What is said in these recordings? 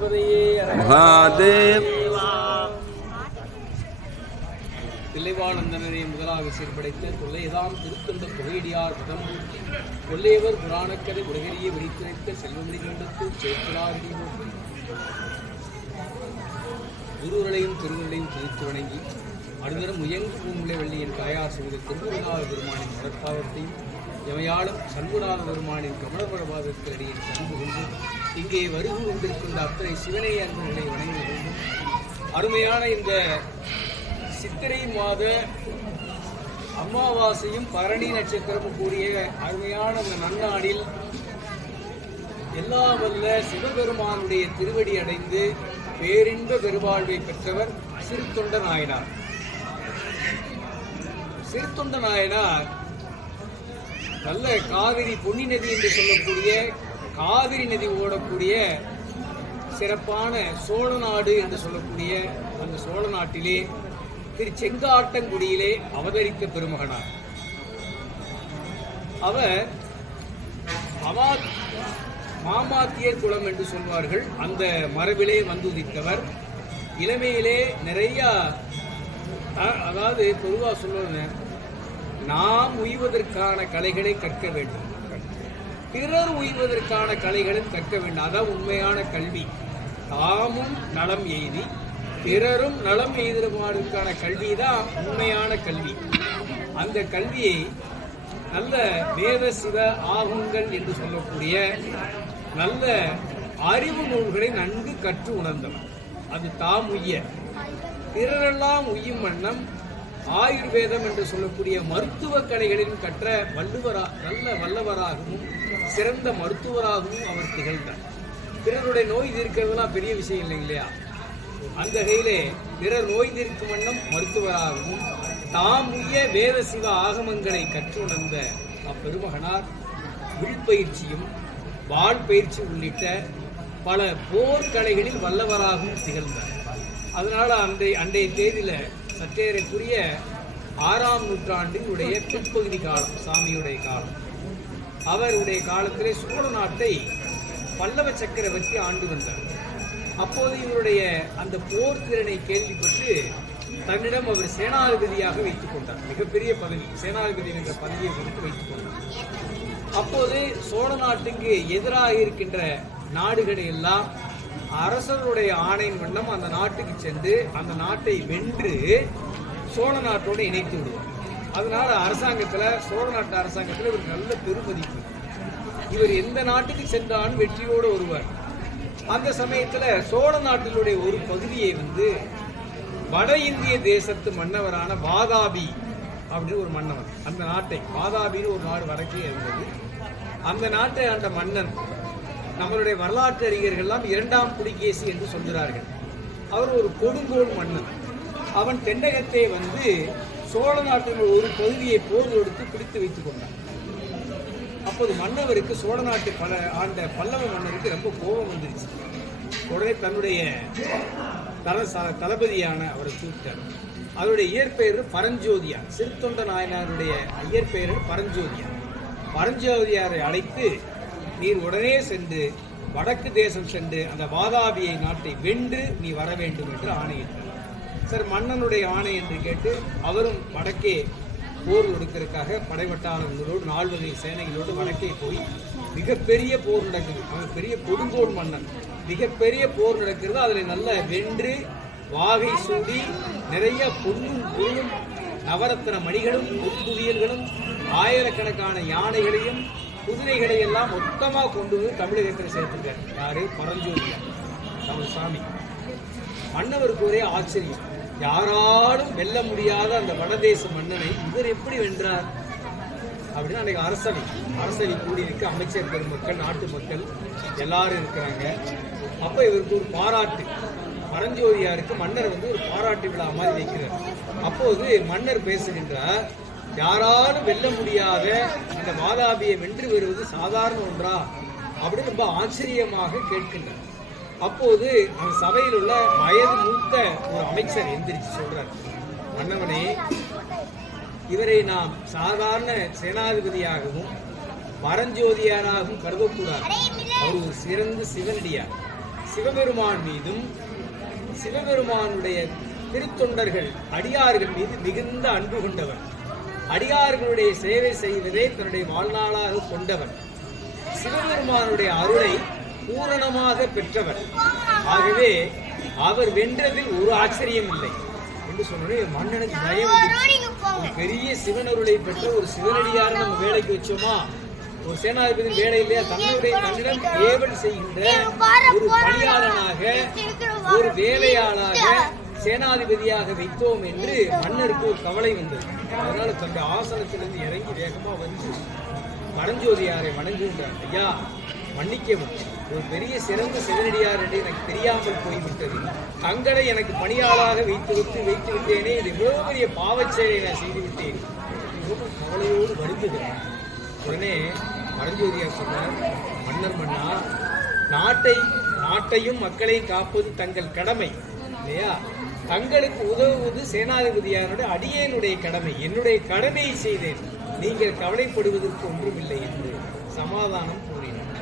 மகாதேவ். தில்லைவாழந்தனரை முதலாக சீர்படைத்த தொல்லையதாம் திருத்தொண்ட புகையடியார் பதமூர்த்தி கொல்லையவர் புராணக்கதை உலகறிய வெடித்துரைத்த செல்வமணி கண்டத்து சேர்க்கிறார் குருவர்களையும் திருவர்களையும் துதித்து வணங்கி அடுத்தரும் முயங்கு பூமுலை வள்ளியின் தாயார் செய்த திருமுருகநாத பெருமானின் மலர்பாதத்தையும் எமையாளும் சண்முகநாத பெருமானின் கமலபரபாதத்தில் அடியின் கண்டு கொண்டு இங்கே வருகை கொண்டிருக்கின்ற அத்தனை சிவனை அன்பர்களை வணங்கி கொண்டு அருமையான இந்த சித்திரை மாத அமாவாசையும் பரணி நட்சத்திரமும் கூடிய அருமையான அந்த நன்னாளில் எல்லா வல்ல சிவபெருமானுடைய திருவடி அடைந்து பேரின்ப பெருவாழ்வை பெற்றவர் சிறுத்தொண்ட நாயனார். சிறுத்தொண்ட நாயனார் நல்ல காவிரி பொன்னி நதி என்று சொல்லக்கூடிய காவிரி நதி ஓடக்கூடிய சிறப்பான சோழ நாடு என்று சொல்லக்கூடிய அந்த சோழ நாட்டிலே திரு செங்காட்டங்குடியிலே அவதரித்த பெருமகனார். அவர் மாமாத்தியர் குலம் என்று சொல்வார்கள். அந்த மரபிலே வந்துதித்தவர். இளமையிலே நிறைய, அதாவது பொதுவாக சொல்லுவாங்க, நாம் உய்வதற்கான கலைகளை கற்க வேண்டும், பிறர் உய்வதற்கான கலைகளும் கற்க வேண்டும். அதான் உண்மையான கல்வி. தாமும் நலம் எய்தி பிறரும் நலம் எய்துவதற்கான கல்வி தான் உண்மையான கல்வி. அந்த கல்வியை நல்ல வேத சிவ ஆகங்கள் என்று சொல்லக்கூடிய நல்ல அறிவு நூல்களை நன்கு கற்று உணர்ந்தவர். அது தாம் உய்ய பிறரெல்லாம் உய்யும் வண்ணம் ஆயுர்வேதம் என்று சொல்லக்கூடிய மருத்துவ கலைகளில் கற்ற நல்ல வல்லவராகவும் சிறந்த மருத்துவராகவும் அவர் திகழ்ந்தார். பிறருடைய நோய் தீர்க்கிறதுலாம் பெரிய விஷயம் இல்லை இல்லையா? அந்த கையிலே பிறர் நோய் தீர்க்கும் வண்ணம் மருத்துவராகவும் தாம் உய்ய வேத சிவ ஆகமங்களை கற்று உணர்ந்த அப்பெருமகனார் வில்பயிற்சியும் வாள் பயிற்சி உள்ளிட்ட பல போர்க்கலைகளில் வல்லவராகவும் திகழ்ந்தார். அதனால அன்றைய தேதியில சற்றேறக்குரிய 6ஆம் நூற்றாண்டினுடைய பிற்பகுதி காலம், சாமியுடைய காலம். அவருடைய காலத்திலே சோழ நாட்டை பல்லவ சக்கரவர்த்தி ஆண்டு வந்தார். அப்போது இவருடைய அந்த போர் திறனை கேள்விப்பட்டு தன்னிடம் அவர் சேனாதிபதியாக வைத்துக் கொண்டார். மிகப்பெரிய பதவி, சேனாதிபதி என்ற பதவியை கொடுத்து வைத்துக் கொண்டார். அப்போது சோழ நாட்டுக்கு எதிராக இருக்கின்ற நாடுகளை எல்லாம் அரசருடைய ஆணையின் வண்ணம் அந்த நாட்டுக்கு சென்று அந்த நாட்டை வென்று சோழ நாட்டோடு இணைத்து விடுவார். அதனால சோழ நாட்டு அரசாங்கத்தில் இவர் நல்ல பெருமதிப்பு. இவர் எந்த நாட்டுக்கு சென்றாலும் வெற்றியோடு வருவார். அந்த சமயத்துல சோழ நாட்டினுடைய ஒரு பகுதியை வட இந்திய தேசத்து மன்னவரான வாதாபி அப்படின்னு ஒரு மன்னவர், அந்த நாட்டை, வாதாபின்னு ஒரு நாடு வடக்கே இருந்தது, அந்த நாட்டை ஆண்ட மன்னன் நம்மளுடைய வரலாற்று அறிஞர்கள்லாம் 2ஆம் புலிகேசி என்று சொல்கிறார்கள். அவர் ஒரு கொடுங்கோல் மன்னன். அவன் தென்னகத்தை சோழ நாட்டின் ஒரு பகுதியை போர் தொடுத்து பிடித்து வைத்துக் கொண்டான். அப்போது மன்னவருக்கு, சோழ நாட்டு ஆண்ட பல்லவ மன்னருக்கு ரொம்ப கோபம் வந்துருச்சு. உடனே தன்னுடைய தளபதியான அவரை கூப்பிட்டார். அவருடைய இயற்பெயர் பரஞ்சோதியார். சிறுத்தொண்ட நாயனாருடைய இயற்பெயர் பரஞ்சோதியார். பரஞ்சோதியாரை அழைத்து, நீர் உடனே சென்று வடக்கு தேசம் சென்று அந்த வாதாபியை நாட்டை வென்று நீ வர வேண்டும் என்று ஆணையிட்டார். சார், மன்னனுடைய ஆணை என்று கேட்டு அவரும் வடக்கே போர் கொடுக்கிறதுக்காக படைவட்டாளர்களோடு 4 வகை சேனைகளோடு வடக்கே போய் மிகப்பெரிய போர் நடக்குது. அவன் பெரிய கொடுங்கோல் மன்னன். மிகப்பெரிய போர் நடக்கிறது. அதில் நல்ல வென்று வாகை சூடி நிறைய பொன்னும் பொருளும் நவரத்ன மணிகளும் பொற்குவியல்களும் ஆயிரக்கணக்கான யானைகளையும் குதிரைகளை எல்லாம் மொத்தமாக கொண்டு வந்து தமிழகத்தில் சேர்த்துட்டார். யாரு? பரஞ்சோதியார், நம்ம சாமி. மன்னவருக்கு ஒரே ஆச்சரியம், யாராலும் வெல்ல முடியாத அந்த வடதேச மன்னனை இவர் எப்படி வென்றார் அப்படின்னா, அன்றைக்கு அரசவை கூடியிருக்கு. அமைச்சர் பெருமக்கள், நாட்டு மக்கள் எல்லாரும் இருக்கிறாங்க. அப்போ இவருக்கு ஒரு பாராட்டு, பரஞ்சோதியாருக்கு மன்னர் ஒரு பாராட்டு விழா மாதிரி வைக்கிறார். அப்போது மன்னர் பேசுகின்றார், யாராலும் வெல்ல முடியாத இந்த வாதாபியை வென்று வருவது சாதாரண ஒன்றா அப்படின்னு ரொம்ப ஆச்சரியமாக கேட்கின்றார். அப்போது அந்த சபையில் உள்ள வயது மூத்த ஒரு அமைச்சர் எந்திரிச்சு சொல்றார், மன்னவனே, இவரை நாம் சாதாரண சேனாதிபதியாகவும் பரஞ்சோதியாராகவும் கருதக்கூடாது. அவர் ஒரு சிறந்த சிவனடியார், சிவபெருமான் மீதும் சிவபெருமானுடைய திருத்தொண்டர்கள் அடியார்கள் மீது மிகுந்த அன்பு கொண்டவர். அடியார்களுடைய சேவை செய்வதே தன்னுடைய வாழ்நாளாக கொண்டவர். சிவபெருமானுடைய அருளை பூரணமாக பெற்றவர். ஆகவே அவர் வென்றதில் ஒரு ஆச்சரியம் இல்லை என்று சொன்னோடனே மன்னனுக்கு பயம் வந்துச்சு. ஒரு பெரிய சிவனருளை பெற்ற ஒரு சிவனடியாரை நம்ம வேலைக்கு வச்சோமா, ஒரு சேனாதிபதி வேலை இல்லையா, தன்னிடம் ஏவல் செய்கின்ற ஒரு பணியாளனாக ஒரு வேலையாளாக சேனாதிபதியாக வைத்தோம் என்று மன்னருக்கு ஒரு கவலை வந்தது. அதனால தன்னுடைய ஆசனத்திலிருந்து இறங்கி வேகமா வந்து பரஞ்சோதியாரை வணங்குகின்றார். ஐயா, மன்னிக்கவும், ஒரு பெரிய சிறந்த சிவனடியார் என்று எனக்கு தெரியாமல் போய்விட்டது. தங்களை எனக்கு பணியாளாக வைத்து விட்டேனே, இது இவ்வளவு பெரிய பாவச்செயலை நான் செய்துவிட்டேன். மிகவும் கவலையோடு வருந்துகிறேன். உடனே பரஞ்சோதியார் சொன்னார், மன்னா, நாட்டையும் மக்களையும் காப்பது தங்கள் கடமை இல்லையா? தங்களுக்கு உதவுவது சேனாதிபதியானுடைய அடியேனுடைய கடமை. என்னுடைய கடமையை செய்தேன், நீங்கள் கவலைப்படுவதற்கு ஒன்றுமில்லை என்று சமாதானம் கூறினார்.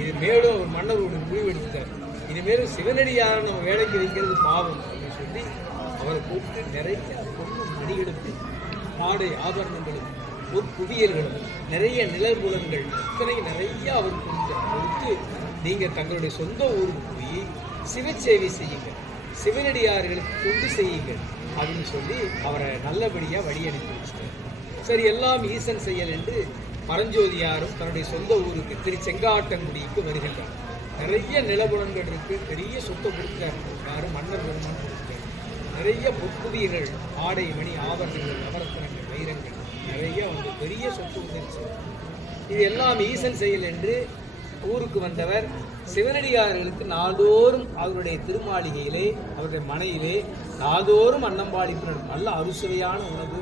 இது மேலும் ஒரு மன்னர் ஒரு முடிவெடுத்தார். இனிமேலும் சிவனடியாரை நம்ம வேலைக்கு வைக்கிறது பாவம் அப்படின்னு சொல்லி அவரை கூப்பிட்டு நிறைய பொண்ணு மணிகளுக்கு ஆடை ஆபரணங்களும் பொற்குவியல்களும் நிறைய நிழல்புலங்கள் இத்தனை நிறைய அவர் கொடுத்து, நீங்கள் தங்களுடைய சொந்த ஊருக்கு போய் சிவச்சேவை செய்யுங்கள், சிவனடியார்களுக்கு தொண்டு செய்யுங்கள் அப்படின்னு சொல்லி அவரை நல்லபடியாக வழி அனுப்பி வச்சார். சரி, எல்லாம் ஈசன் செயல் என்று பரஞ்சோதியாரும் தன்னுடைய சொந்த ஊருக்கு திருச்செங்காட்டங்குடிக்கு வருகின்றார். நிறைய நிலபுலங்கள் இருக்கு, பெரிய சொத்தை கொடுக்கிறார். யாரும் மன்னர் பெருமான் கொடுக்கிறார். நிறைய பொற்குவியர்கள், ஆடை மணி ஆபரணங்கள், நவரத்தினங்கள், வைரங்கள் நிறைய வந்து பெரிய சொத்து வந்துருச்சு. இது எல்லாம் ஈசன் செயல் என்று ஊருக்கு வந்தவர் சிவனடியார்களுக்கு நாள்தோறும் அவருடைய திருமாளிகையிலே அவருடைய மனையிலே நாள்தோறும் அன்னம்பாளிப்பு நடக்கும். நல்ல அறுசுவையான உணவு,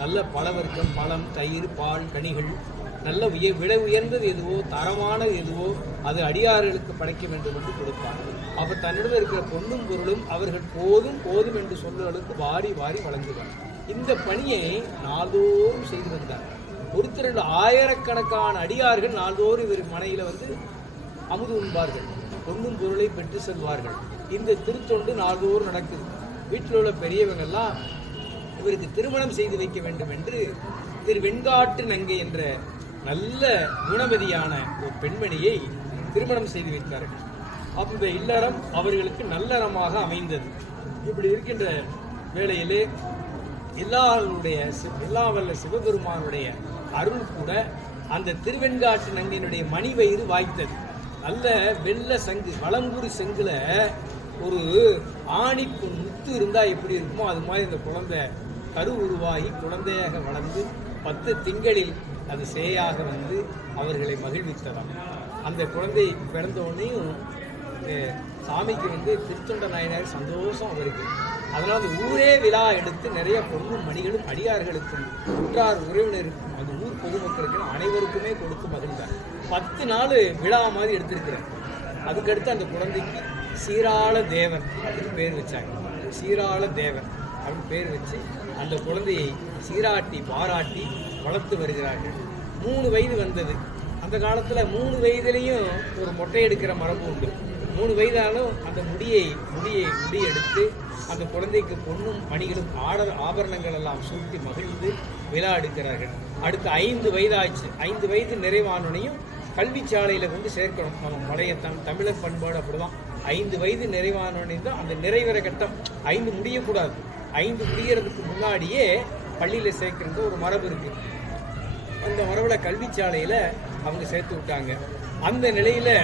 நல்ல பழவர்க்கம், பழம், தயிர், பால், கனிகள், நல்ல விலை உயர்ந்தது எதுவோ, தரமானது எதுவோ அது அடியார்களுக்கு படைக்க வேண்டும் என்று கொடுப்பார். அப்போ தன்னிடம் இருக்கிற பொன்னும் பொருளும் அவர்கள் போதும் என்று சொல்லுவதற்கு வாரி வழங்குவார். இந்த பணியை நாள்தோறும் செய்து வந்தார். ஒருத்தர் ஆயிரக்கணக்கான அடியார்கள் நாள்தோறும் இவர் மனையில் வந்து அமுது உண்பார்கள், பொன்னும் பொருளை பெற்று செல்வார்கள். இந்த திருத்தொண்டு நாள்தோறும் நடக்குது. வீட்டில் உள்ள பெரியவங்கள்லாம் இவருக்கு திருமணம் செய்து வைக்க வேண்டும் என்று வெண்காட்டு நங்கை என்ற நல்ல குணவதியான ஒரு பெண்மணியை திருமணம் செய்து வைத்தார்கள். அப்போ இந்த இல்லறம் அவர்களுக்கு நல்லறமாக அமைந்தது. இப்படி இருக்கின்ற வேளையிலே எல்லா வல்ல சிவபெருமானுடைய அருள் கூட அந்த திருவெண்காட்டு நங்கையினுடைய மணி வயிறு வாய்த்தது. நல்ல வெள்ள சங்கு, வளம்புரி செங்குல ஒரு ஆணிக்கு முத்து இருந்தா எப்படி இருக்குமோ அது மாதிரி இந்த குழந்தை கரு உருவாகி குழந்தையாக வளர்ந்து 10 திங்களில் அது சேயாக வந்து அவர்களை மகிழ்வித்ததாம். அந்த குழந்தை பிறந்த உடனேயும் சாமிக்கு வந்து திருத்தொண்ட நாயனார் சந்தோஷம் அவருக்கு. அதனால் அந்த ஊரே விழா எடுத்து நிறைய பொன்னும் மணிகளும் அடியார்களுக்கும் உற்றார் உறவினருக்கும் அந்த ஊர் பொதுமக்களுக்கு அனைவருக்குமே கொடுத்து மகிழ்ந்தார். 10 நாள் விழா மாதிரி எடுத்திருக்கிறார். அதுக்கடுத்து அந்த குழந்தைக்கு சீராள தேவன் அப்படின்னு பேர் வச்சாங்க. சீராள தேவன் அப்படின்னு பேர் வச்சு அந்த குழந்தையை சீராட்டி பாராட்டி வளர்த்து வருகிறார்கள். 3 வயது வந்தது. அந்த காலத்தில் 3 வயதுலேயும் ஒரு மொட்டை எடுக்கிற மரபு உண்டு. 3 வயதாலும் அந்த முடியை எடுத்து அந்த குழந்தைக்கு பொன்னும் மணிகளும் ஆபரணங்கள் எல்லாம் சூட்டி மகிழ்ந்து விழா எடுக்கிறார்கள். அடுத்து 5 வயதாச்சு. 5 வயது நிறைவானோனையும் கல்வி சாலையில் கொண்டு சேர்க்கணும். நம்ம பழைய தமிழர் பண்பாடு அப்படிதான். 5 வயது நிறைவானோனே தான் அந்த நிறைவேற கட்டம். 5 முடியக்கூடாது. 5 முடிகிறதுக்கு முன்னாடியே பள்ளியில் சேர்க்கிறது ஒரு மரபு இருக்குது. அந்த மரபில் கல்வி சாலையில் அவங்க சேர்த்து விட்டாங்க. அந்த நிலையில்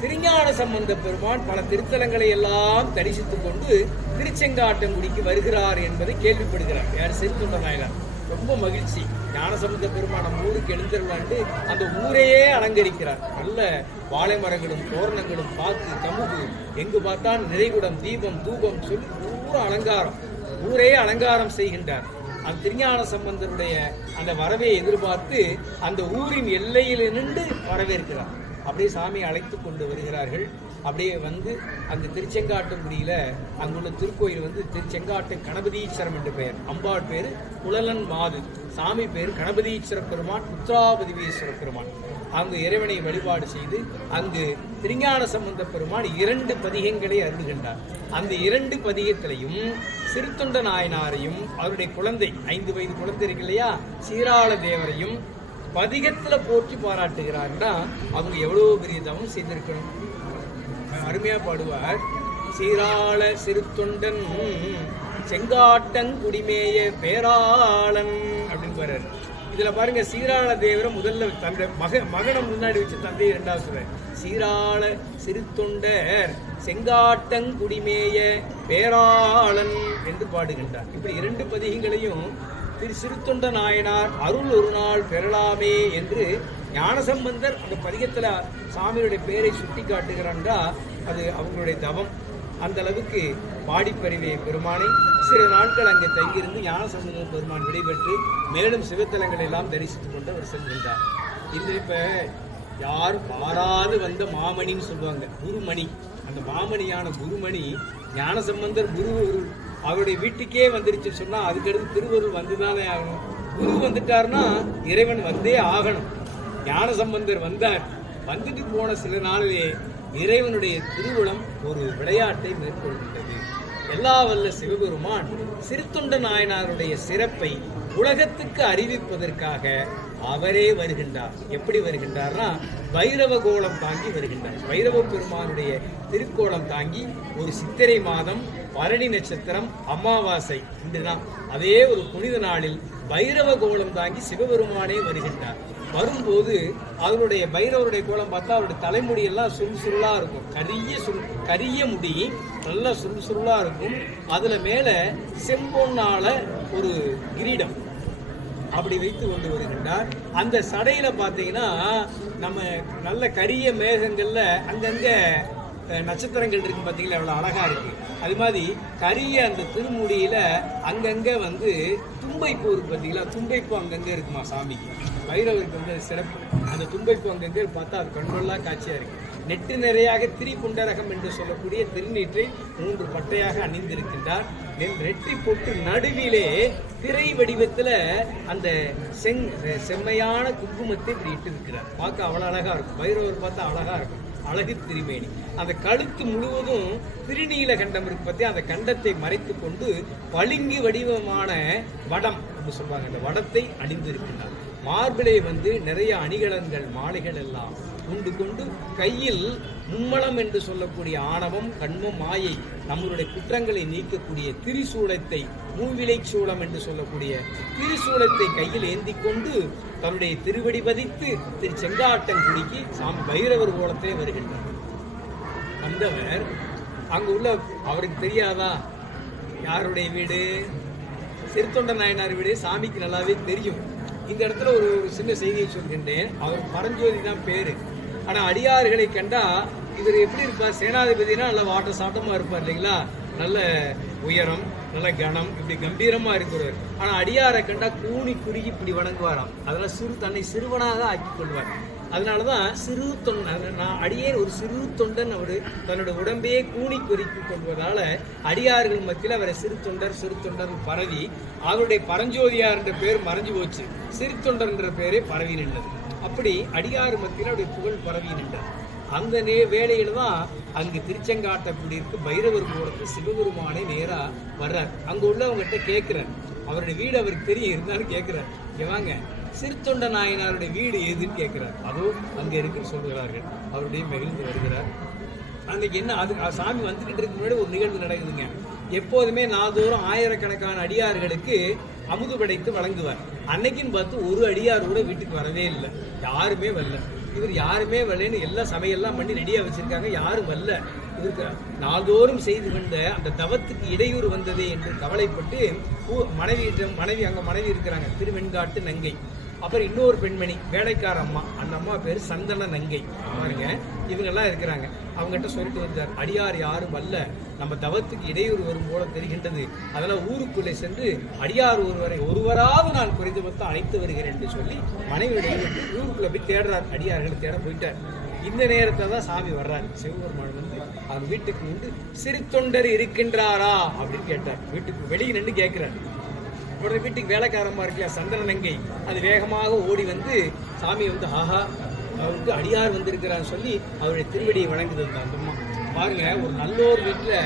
திருஞான சம்பந்த பெருமான் பல திருத்தலங்களை எல்லாம் தரிசித்து கொண்டு திருச்செங்காட்டங்குடிக்கு வருகிறார் என்பதை கேள்விப்படுகிறார். யார்? திருத்தொண்ட நாயனார். ரொம்ப மகிழ்ச்சி. ஞானசம்பந்த பெருமான் நம்ம ஊருக்கு எழுந்திரலான்ட்டு அந்த ஊரையே அலங்கரிக்கிறார். நல்ல வாழை மரங்களும் தோரணங்களும் பார்த்து கமுகு எங்கு பார்த்தால் நிறைகுடம் தீபம் தூபம் சொல்லி ஊர அலங்காரம், ஊரையே அலங்காரம் செய்கின்றார். அந்த திருஞான சம்பந்தருடைய அந்த வரவை எதிர்பார்த்து அந்த ஊரின் எல்லையில் நின்று வரவேற்கிறார். அப்படியே சாமியை அழைத்து கொண்டு வருகிறார்கள். அப்படியே வந்து அந்த திருச்செங்காட்டங்குடியில் அங்குள்ள திருக்கோயில் வந்து திருச்செங்காட்டு கணபதீஸ்வரம் என்று பெயர். அம்பாள் பேர் குழலன் மாது, சாமி பேர் கணபதீஸ்வர பெருமான், உத்ராபதிவீஸ்வர பெருமான். அங்கு இறைவனை வழிபாடு செய்து அங்கு திருஞான சம்பந்த பெருமான் 2 பதிகங்களை அருள்கின்றார். அந்த 2 பதிகத்திலையும் சிறுத்தொண்ட நாயனாரையும் அவருடைய குழந்தை 5 வயது குழந்தை இருக்கு இல்லையா சீராள தேவரையும் பதிகத்தில் போற்றி பாராட்டுகிறார்னா அவங்க எவ்வளோ பெரிய தவம் செய்திருக்கணும். அருமையாக பாடுவார். சீராள சிறுத்தொண்டன் செங்காட்டன் குடிமேய பேராளன் அப்படின்னு பாரு. இதுல பாருங்க சீராள தேவரை முதல்ல தந்தை மகனை முன்னாடி வச்சு தந்தை 2வது சொல்றார். சீராள சிறுத்தொண்டர் செங்காட்டன் குடிமேய பேராளன் என்று பாடுகின்றார். இப்படி 2 பதிகங்களையும் சிறுத்தொண்ட நாயனார் அருள் ஒரு நாள் பெறலாமே என்று ஞானசம்பந்தர் அந்த பதிகத்தில் சாமியுடைய பெயரை சுட்டி காட்டுகிறான்றா அது அவங்களுடைய தவம். அந்த அளவுக்கு பாடிப்பறிவே பெருமானை சில நாட்கள் அங்கே தங்கியிருந்து ஞானசம்பந்த பெருமான் விடைபெற்று மேலும் சிவத்தலங்கள் எல்லாம் தரிசித்துக் கொண்டு அவர் செல்கின்றார். இந்த இப்போ யார் மாறாது வந்த மாமணின்னு சொல்லுவாங்க, குருமணி. அந்த மாமணியான குருமணி ஞானசம்பந்தர் குரு அவருடைய வீட்டுக்கே வந்துருச்சு சொன்னால் அதுக்கடுத்து திருவருள் வந்துதானே ஆகணும். குரு வந்துட்டார்னா இறைவன் வந்தே ஆகணும். ஞானசம்பந்தர் வந்தார். வந்துட்டு போன சில நாளிலே இறைவனுடைய திருவுளம் ஒரு விளையாட்டை மேற்கொள்கின்றது. எல்லா வல்ல சிவபெருமான் சிறுத்தொண்ட நாயனாருடைய சிறப்பை உலகத்துக்கு அறிவிப்பதற்காக அவரே வருகின்றார். எப்படி வருகின்றார்னா வைரவ கோலம் தாங்கி வருகின்றார். வைரவ பெருமானுடைய திருக்கோலம் தாங்கி ஒரு சித்திரை மாதம் பரணி நட்சத்திரம் அமாவாசை இன்றுதான் அதே ஒரு புனித நாளில் வைரவ கோலம் தாங்கி சிவபெருமானே வருகின்றார். வரும்போது அவருடைய பைரவருடைய கோலம் பார்த்தா அவருடைய தலைமுடியெல்லாம் சுருளா இருக்கும். கரிய முடி நல்லா சுருளா இருக்கும். அதுல மேல செம்பொன்னால ஒரு கிரீடம் அப்படி வைத்து கொண்டு வருகின்றார். அந்த சடையில பார்த்தீங்கன்னா நம்ம நல்ல கரிய மேகங்கள்ல அங்கங்க நட்சத்திரங்கள் இருக்கு பார்த்தீங்களா, எவ்வளோ அழகா இருக்கு. அது மாதிரி கரிய அந்த திருமுடியில அங்கங்க தும்பைப்பூ இருக்கு பார்த்தீங்களா, தும்பைப்பூ அங்கங்க இருக்குமா சாமிக்கு. பைரவருக்கு சிறப்பு. அந்த தும்பைப்பூ அங்கங்கே பார்த்தா அது கண்கொள்ளா காட்சியா இருக்கு. நெட்டு நிறையாக திரிபுண்டரகம் என்று சொல்லக்கூடிய திருநீற்றை 3 பட்டையாக அணிந்திருக்கின்றார். நெற்றி போட்டு நடுவிலே திரை வடிவத்தில் அந்த செம்மையான குங்குமத்தை இப்படி இட்டு இருக்கிறார். பார்க்க அவ்வளோ அழகா இருக்கும். பைரவர் பார்த்தா அழகா இருக்கும். அழகு திருமேனி. அந்த கழுத்து முழுவதும் திருநீல கண்டம் இருக்கு பற்றி அந்த கண்டத்தை மறைத்து கொண்டு பளிங்கு வடிவமான வடம் அப்படின்னு சொல்லுவாங்க. அந்த வடத்தை அணிந்திருக்கின்றார். மார்பிளை நிறைய அணிகலன்கள் மாலைகள் எல்லாம் உண்டு கொண்டு கையில் மும்மலம் என்று சொல்லக்கூடிய ஆணவம் கண்மம் மாயை நம்மளுடைய குற்றங்களை நீக்கக்கூடிய திரிசூலத்தை மூவிலை சூளம் என்று சொல்லக்கூடிய திரிசூலத்தை கையில் ஏந்தி கொண்டு தன்னுடைய திருவடி பதித்து திரு செங்காட்டங்குடிக்கு சாமி பைரவர் கோலத்திலே வருகின்றார். வந்தவர் அங்கு உள்ள அவருக்கு தெரியாதா யாருடைய வீடு? சிறுத்தொண்ட நாயனார் வீடு சாமிக்கு நல்லாவே தெரியும். இந்த இடத்துல ஒரு சின்ன செய்தியை சொல்கின்றேன். அவர் பரஞ்சோதி தான் பேரு. ஆனால் அடியார்களை கண்டா இவர் எப்படி இருப்பார்? சேனாதிபதினா நல்ல வாட்ட சாட்டமாக இருப்பார் இல்லைங்களா, நல்ல உயரம், நல்ல கனம், இப்படி கம்பீரமா இருக்கிறவர். ஆனால் அடியாரை கண்டா கூணி குறுகி இப்படி வணங்குவாராம். அதெல்லாம் தன்னை சிறுவனாக ஆக்கி கொள்வார். அதனாலதான் சிறு தொண்டன், நான் அடியேன் ஒரு சிறு தொண்டன். அவர் தன்னோட உடம்பையே கூணி குறிக்கி கொள்வதால அடியார்கள் மத்தியில் அவரை சிறு தொண்டர் பரவி அவருடைய பரஞ்சோதியார் என்ற பேர் மறைஞ்சு போச்சு. சிறு தொண்டர் என்ற பேரே பரவி நின்றது. அப்படி அடியார் மத்தியில் அவருடைய புகழ் பரவி நின்றது. அந்த வேளையில தான் அங்கு திருச்செங்காட்டக்குடி இருக்கு பைரவர் கோலத்துக்கு சிவபெருமானை நேரா வர்றார். அங்க உள்ளவங்ககிட்ட கேட்கிறார். அவருடைய வீடு அவருக்கு தெரியும், இருந்தாலும் கேட்கிறார், வாங்க சிறுத்தொண்ட நாயனாருடைய வீடு எதுன்னு கேட்கிறார். அதுவும் அங்க இருக்குன்னு சொல்கிறார்கள். அவருடைய மகிழ்ந்து வருகிறார். அன்னைக்கு என்ன அது சாமி வந்துகிட்டு இருக்க முன்னாடி ஒரு நிகழ்வு நடக்குதுங்க. எப்போதுமே நாள்தோறும் ஆயிரக்கணக்கான அடியார்களுக்கு அமுது படைத்து வழங்குவார். அன்னைக்குன்னு பார்த்து ஒரு அடியார் கூட வீட்டுக்கு வரவே இல்லை. யாருமே வரல. இவர் யாருமே வரலன்னு எல்லாம் சமையெல்லாம் பண்ணி ரெடியாக வச்சிருக்காங்க, யாரும் வரல. இவருக்கு நாள்தோறும் செய்து கொண்ட அந்த தவத்துக்கு இடையூறு வந்ததே என்று கவலைப்பட்டு மனைவி அங்கே மனைவி இருக்கிறாங்க, திருவெண்காட்டு நங்கை. அப்புறம் இன்னொரு பெண்மணி வேலைக்கார அம்மா, அந்த அம்மா பேர் சந்தன நங்கை. பாருங்க, இவங்கெல்லாம் இருக்கிறாங்க. அவங்ககிட்ட சொல்லிட்டு வந்தார், அடியார் யாரும் அல்ல, நம்ம தவத்துக்கு இடையூறு வரும் போல தெரிகின்றது. அதெல்லாம் ஊருக்குள்ளே சென்று அடியார் ஒருவராவது நான் குறைந்தபட்ச அழைத்து வருகிறேன் என்று சொல்லி மனைவியுடைய ஊருக்குள்ள போய் தேடுறார். அடியார்களை தேட போயிட்டார். இந்த நேரத்தில் தான் சாமி வர்றாரு. சிவபெருமான் அவர் வீட்டுக்கு வந்து சிறு தொண்டர் இருக்கின்றாரா அப்படின்னு கேட்டார். வீட்டுக்கு வெளியே நின்று கேட்கிறார். உடனே வீட்டுக்கு வேலைக்காரமா இருக்கியா சந்திரநங்கை, அது வேகமாக ஓடி வந்து சாமி ஆஹா அவருக்கு அடியார் வந்திருக்கிறான்னு சொல்லி அவருடைய திருவடியை வணங்குது அந்த அம்மா. பாருங்க, ஒரு நல்லோர் வீட்டில்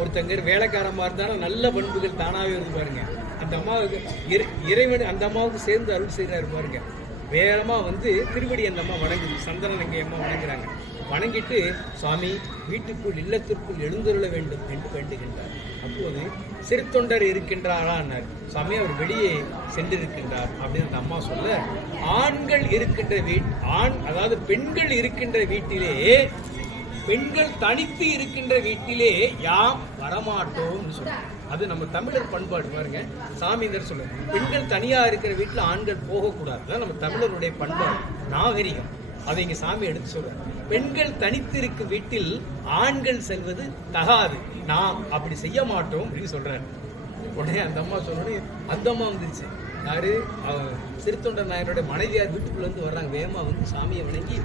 ஒருத்தங்க வேலைக்காரமாக இருந்தாலும் நல்ல பண்புகள் தானாகவே இருந்து பாருங்க. அந்த அம்மாவுக்கு இறைவன் அந்த அம்மாவுக்கு சேர்ந்து அருள் செய்கிறாரு பாருங்க. வேகமாக வந்து திருவடி அந்த அம்மா வணங்குது. சந்தனன் எங்கள் அம்மா வணங்குறாங்க. வணங்கிட்டு சுவாமி வீட்டுக்குள் இல்லத்திற்குள் எழுந்தருள வேண்டும் என்று வேண்டுகின்றார். அப்போது சிறு தொண்டர் இருக்கின்றாரான்னார். சுவாமி அவர் வெளியே சென்றிருக்கின்றார் அப்படின்னு அந்த அம்மா சொல்ல, ஆண்கள் இருக்கின்ற அதாவது பெண்கள் இருக்கின்ற வீட்டிலே, பெண்கள் தனித்து இருக்கின்ற வீட்டிலே யாம் வரமாட்டோம்னு சொல்லுவோம். அது நம்ம தமிழர் பண்பாடு பாருங்க. சாமிந்தர் சொல்லுங்க, பெண்கள் தனியா இருக்கிற வீட்டில் ஆண்கள் போகக்கூடாது. தான் நம்ம தமிழருடைய பண்பாடு, நாகரிகம். அதை இங்க சாமி எடுத்து சொல்ற. பெண்கள் தனித்து இருக்கும் வீட்டில் ஆண்கள் செல்வது தகாது, நாம் அப்படி செய்ய மாட்டோம் அப்படின்னு சொல்றாரு. உடனே அந்த அம்மா சொன்னோடனே அந்த அம்மா வந்துருச்சு. யாரு? சிறுத்தொண்டர் நாயனோட மனைவியார் வீட்டுக்குள்ள இருந்து வர்றாங்க. வேகமா வந்து சாமியை வணங்கி,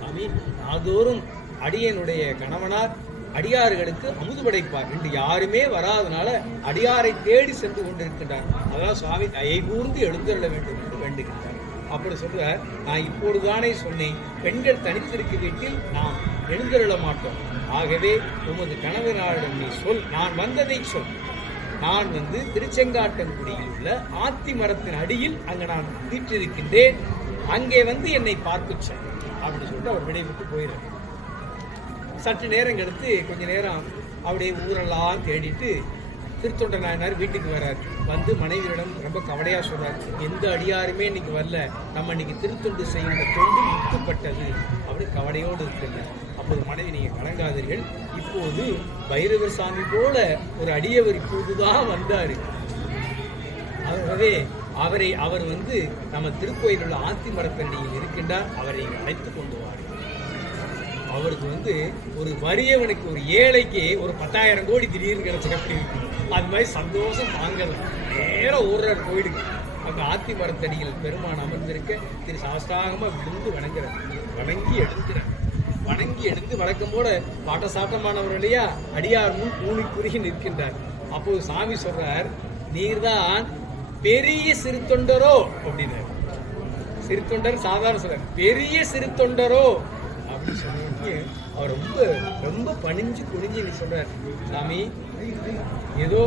சாமி நாள்தோறும் அடியனுடைய கணவனார் அடியார்களுக்கு அமுது படைப்பார் என்று யாருமே வராதனால அடியாரை தேடி சென்று கொண்டிருக்கின்றார். அதாவது சுவாமி தயை கூர்ந்து எழுந்தருள வேண்டும் என்று வேண்டுகின்றார். அப்படி சொல்ற, நான் இப்பொழுதுதானே சொன்னேன், பெண்கள் தனித்திருக்க வீட்டில் நாம் எழுந்தருள மாட்டோம். ஆகவே உமது கணவனாரிடம் நீ சொல், நான் வந்ததை சொல். நான் வந்து திருச்செங்காட்டங்குடியில் உள்ள ஆத்தி மரத்தின் அடியில் அங்கே நான் வீற்றிருக்கின்றேன், அங்கே வந்து என்னை பார்க்க சொல் அப்படின்னு சொல்லிட்டு அவர் விடைபெற்று போயிடுறார். சற்று நேரம் கழித்து கொஞ்ச நேரம் அப்படியே ஊரெல்லாம் தேடிட்டு திருத்தொண்ட நாயனார் வீட்டுக்கு வர்றார். வந்து மனைவியிடம் ரொம்ப கவலையா சொல்றார், எந்த அடியாருமே இன்னைக்கு வரல, நம்ம இன்னைக்கு திருத்தொண்டு செய்கின்ற தொண்டு முட்டுப்பட்டது அப்படி கவலையோடு இருக்குல்ல. அப்போது மனைவி, நீங்க கலங்காதீர்கள், இப்போது பைரவர் சாமி போல ஒரு அடியவர் இப்போதுதான் வந்தாரு. ஆகவே அவர் வந்து நம்ம திருக்கோயில் உள்ள ஆத்தி மரத்தடியில் இருக்கின்றார், அவரை அழைத்து கொண்டு வாரு. அவருக்கு வந்து ஒரு வறியவனுக்கு, ஒரு ஏழைக்கு ஒரு 10,000 கோடி திடீர்னு கிடைச்ச எப்படி இருக்கு, அது மாதிரி சந்தோஷம் வாங்கல. நேரம் ஓடுறார் கோயிலுக்கு. அங்கே ஆத்தி மரத்தடியில் பெருமான் அமர்ந்திருக்க திரு சாஸ்தாகமா விழுந்து வணங்குறார். வணங்கி எடுத்து வழக்கம் போல பாட்ட சாட்டமானவர் இல்லையா, அடியார் முன் கூணி குறுகி நிற்கின்றார். அப்போது சாமி சொல்றார், நீர்தான் பெரிய சிறு தொண்டரோ அப்படின்னு. சிறு தொண்டர் சாதாரண சொல்றார், பெரிய சிறு தொண்டரோ அப்படின்னு சொன்ன அவர் ரொம்ப பணிஞ்சு குனிஞ்சு சொல்றார், சாமி ஏதோ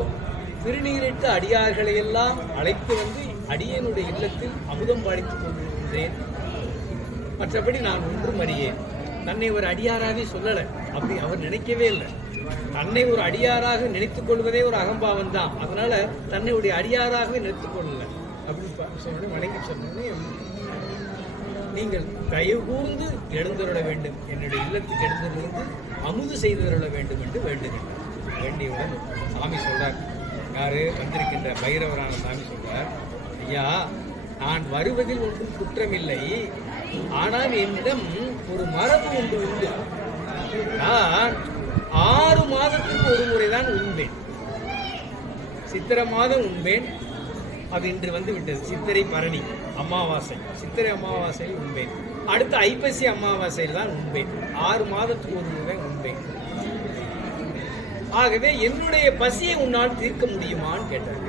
திருநீரிட்டு அடியார்களை எல்லாம் அழைத்து வந்து அடியனுடைய இல்லத்தில் அமுதம் பாடித்துக் கொண்டிருக்கின்றேன், மற்றபடி நான் ஒன்றும் அறியேன். தன்னை ஒரு அடியாராகவே சொல்லலை, அப்படி அவர் நினைக்கவே இல்லை. தன்னை ஒரு அடியாராக நினைத்துக் கொள்வதே ஒரு அகம்பாவம் தான். அதனால தன்னுடைய அடியாராகவே நினைத்துக் கொள்ளல அப்படின்னு சொன்னோடனே வணங்கி சொன்னோடனே, நீங்கள் தயவு கூர்ந்து எழுந்தருள வேண்டும், என்னுடைய இல்லத்துக்கு எழுந்திருந்து அமுது செய்தருள வேண்டும் என்று வேண்டுகின்றார். வேண்டியவுடன் சாமி சொல்றார், யாரு வந்திருக்கின்ற பைரவரான சாமி சொல்றார், ஐயா நான் வருவதில் ஒன்றும் குற்றமில்லை, ஆனால் என்னிடம் ஒரு மரபு ஒன்று உண்டு. நான் 6 மாதத்துக்கு ஒரு முறைதான் உண்பேன். சித்திரை மாதம் உண்பேன், அது இன்று வந்து விட்டது. சித்திரை பரணி அமாவாசை, சித்திரை அமாவாசையில் உண்பேன். அடுத்த ஐப்பசி அமாவாசையில் தான் உண்பேன். 6 மாதத்துக்கு ஒரு முறை உண்பேன். ஆகவே என்னுடைய பசியை உன்னால் தீர்க்க முடியுமான்னு கேட்டார்.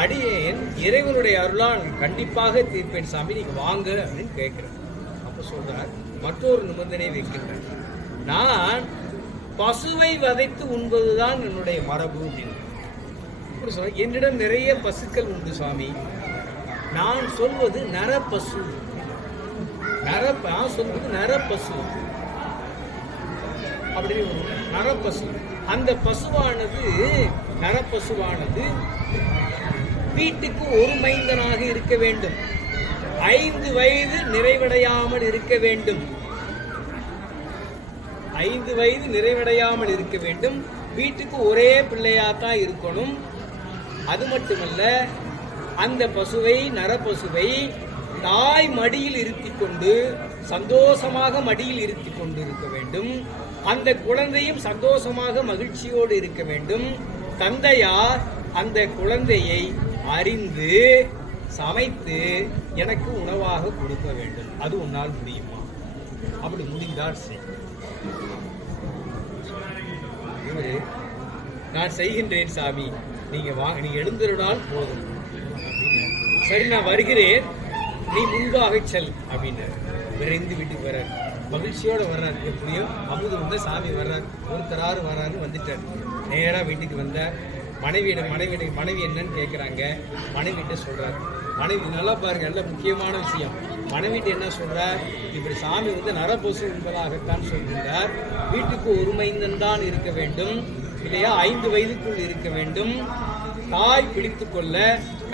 அடியேன் இறைவனுடைய அருளால் கண்டிப்பாக தீர்ப்பேன் சாமி, நீங்க வாங்க அப்படின்னு கேட்கிறேன். அப்ப சொல்றார், மற்றொரு நிபந்தனை வைக்கின்றேன், நான் பசுவை வதைத்து உண்பதுதான் என்னுடைய மரபு அப்படின்னு. என்னிடம் நிறைய பசுக்கள் உண்டு சாமி, நான் சொல்வது நரப்பசு, நான் சொல்வது நரப்பசு அப்படின்னு ஒரு நரப்பசு. அந்த பசுவானது, நரப்பசுவானது வீட்டுக்கு ஒரு மைந்தனாக இருக்க வேண்டும், 5 வயது நிறைவடையாமல் இருக்க வேண்டும், 5 வயது நிறைவடையாமல் இருக்க வேண்டும், வீட்டுக்கு ஒரே பிள்ளையாத்தான் இருக்கணும். அது மட்டுமல்ல, அந்த பசுவை, நரப்பசுவை தாய் மடியில் இருத்தி கொண்டு சந்தோஷமாக மடியில் இருத்தி கொண்டு இருக்க வேண்டும். அந்த குழந்தையும் சந்தோஷமாக மகிழ்ச்சியோடு இருக்க வேண்டும். தந்தையார் அந்த குழந்தையை அறிந்து சமைத்து எனக்கு உணவாக கொடுக்க வேண்டும். அது உன்னால் முடியுமா? அப்படி முடிந்தால் செய். இவரு, நான் செய்கின்றேன் சாமி, நீங்க எழுந்திருந்தால் போதும். சரி, நான் வருகிறேன், நீ முன்பாக செல் அப்படின்றார். விரைந்து வீட்டுக்கு வர்றார், மகிழ்ச்சியோடு வர்றார். எப்படியோ அமுது வந்து சாமி வர்றார், ஒருத்தராறு வர்றாரு, வந்துட்டார். நேராக வீட்டுக்கு வந்தார். மனைவி என்னன்னு கேட்குறாங்க. மனைவிட்ட சொல்கிறார். மனைவி நல்லா பாருங்க, நல்ல முக்கியமான விஷயம். மனைவிட்ட என்ன சொல்கிறார்? இப்படி சாமி வந்து நரபசு என்பதாகத்தான் சொல்கின்றார். வீட்டுக்கு ஒரு மைந்தன் தான் இருக்க வேண்டும், இல்லையா 5 வயதுக்குள் இருக்க வேண்டும், தாய் பிடித்து கொள்ள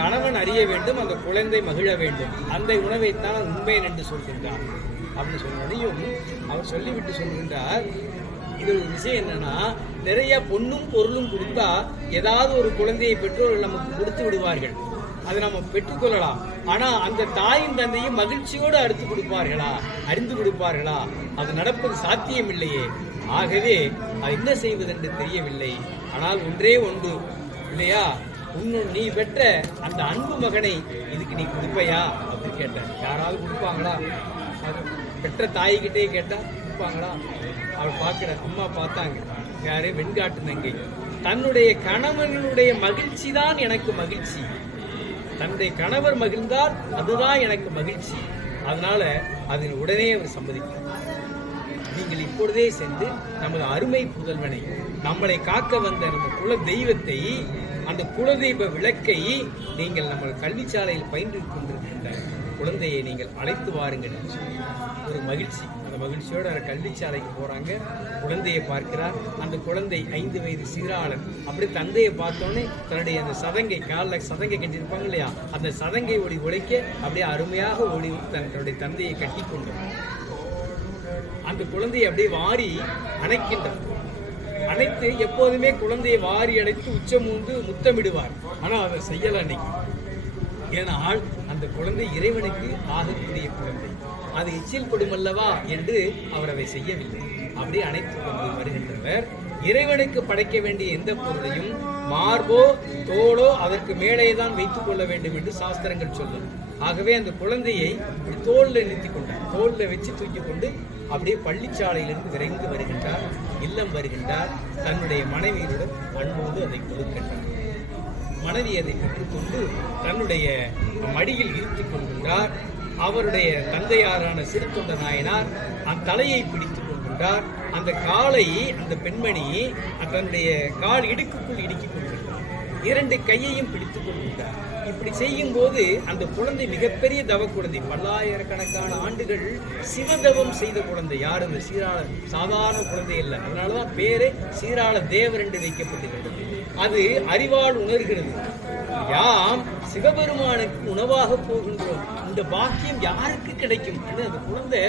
கணவன் அறிய வேண்டும், அந்த குழந்தை மகிழ வேண்டும், அந்த உணவைத்தான் உண்மையன் என்று சொல்கின்றார். அப்படின்னு சொன்னதையும் அவர் சொல்லிவிட்டு சொல்கின்றார். இது ஒரு விஷயம் என்னன்னா, நிறைய பொண்ணும் பொருளும் கொடுத்தா ஏதாவது ஒரு குழந்தையை பெற்றோர்கள் நமக்கு கொடுத்து விடுவார்கள், அதை நம்ம பெற்றுக்கொள்ளலாம். ஆனா அந்த தாயும் தந்தையும் மகிழ்ச்சியோடு அறிந்து கொடுப்பார்களா? அது நடப்பது சாத்தியம் இல்லையே. ஆகவே அது என்ன செய்வதென்று தெரியவில்லை. ஆனால் ஒன்றே ஒன்று, இல்லையா, நீ பெற்ற அந்த அன்பு மகனை இதுக்கு நீ கொடுப்பையா அப்படின்னு கேட்டார். யாராவது கொடுப்பாங்களா? பெற்ற தாய்கிட்டே கேட்டா கொடுப்பாங்களா? அவள் பார்க்கிற அம்மா பார்த்தாங்க. யாரே? வெண்காட்டு நங்கை. தன்னுடைய கணவனுடைய மகிழ்ச்சி தான் எனக்கு மகிழ்ச்சி, தன்னுடைய கணவர் மகிழ்ந்தால் அதுதான் எனக்கு மகிழ்ச்சி. அதனால அதில் உடனே அவர் சம்மதித்தார். நீங்கள் இப்பொழுதே சென்று நமது அருமை புதல்வனை, நம்மளை காக்க வந்த நம்ம குல தெய்வத்தை, அந்த குலதெய்வ விளக்கை நீங்கள் நம்ம கல்விச்சாலையில் பயின்று கொண்டிருக்கின்ற குழந்தையை நீங்கள் அழைத்து வாருங்கள். ஒரு மகிழ்ச்சி. அந்த மகிழ்ச்சியோடு அந்த கல்விச்சாலைக்கு போறாங்க. குழந்தையை பார்க்கிறார். அந்த குழந்தை 5 வயது சீராளன். அப்படி தந்தையை பார்த்தோன்னே தன்னுடைய அந்த சதங்கை, காலில் சதங்கை கட்டியிருப்பாங்க இல்லையா, அந்த சதங்கை ஒளி உழைக்க அப்படியே அருமையாக ஓடி தன்னுடைய தந்தையை கட்டி கொண்டார். அந்த குழந்தையை அப்படியே வாரி அணைக்கின்றார். அனைத்து எப்போதுமே குழந்தையை வாரி அடைத்து உச்சமூந்து முத்தமிடுவார். ஆனால் அதை செய்யல அன்னைக்கு. ஏனால் அந்த குழந்தை இறைவனுக்கு ஆகக்கூடிய குழந்தை, அது எச்சில் கொடுமல்லவா என்று அவர் அதை செய்யவில்லை. அப்படியே அணைத்துக் கொண்டு வருகின்றவர். இறைவனுக்கு படைக்க வேண்டிய எந்த பொருளையும் மார்போ தோளோ அதற்கு மேலே தான் வைத்துக் கொள்ள வேண்டும் என்று சாஸ்திரங்கள் சொல்லும். ஆகவே அந்த குழந்தையை தோளில் நிறுத்தி கொண்டார். தோளில் வச்சு தூக்கி கொண்டு அப்படியே பள்ளிச்சாலையிலிருந்து விரைந்து வருகின்றார். இல்லம் வருகின்றார். தன்னுடைய மனைவியுடன் அன்போடு அதை கொடுக்கின்றார். மனைவி அதை பெற்றுக்கொண்டு தன்னுடைய மடியில் இருத்திக் கொள்கின்றார். அவருடைய தந்தையாரான சிறுத்தொண்ட நாயனார் அந்த தலையை பிடித்துக் கொள்கின்றார். அந்த காலை அந்த பெண்மணி தன்னுடைய கால் இடுக்குக்குள் இடுக்கிக் கொள்கின்றார். 2 கையையும் பிடித்துக் கொள்கின்றார். இப்படி செய்யும் போது அந்த குழந்தை மிகப்பெரிய தவ குழந்தை, பல்லாயிரக்கணக்கான ஆண்டுகள் சிவதவம் செய்த குழந்தை. யார்? அந்த சீராள சாதாரண குழந்தை அல்ல. அதனாலதான் பேரே சீராள தேவர் என்று வைக்கப்பட்டிருக்கிறது. அது அறிவால் உணர்கிறது. யாம் சிவபெருமானுக்கு உணவாக போகின்றோம், இந்த பாக்கியம் யாருக்கு கிடைக்கும் என்று அந்த குழந்தை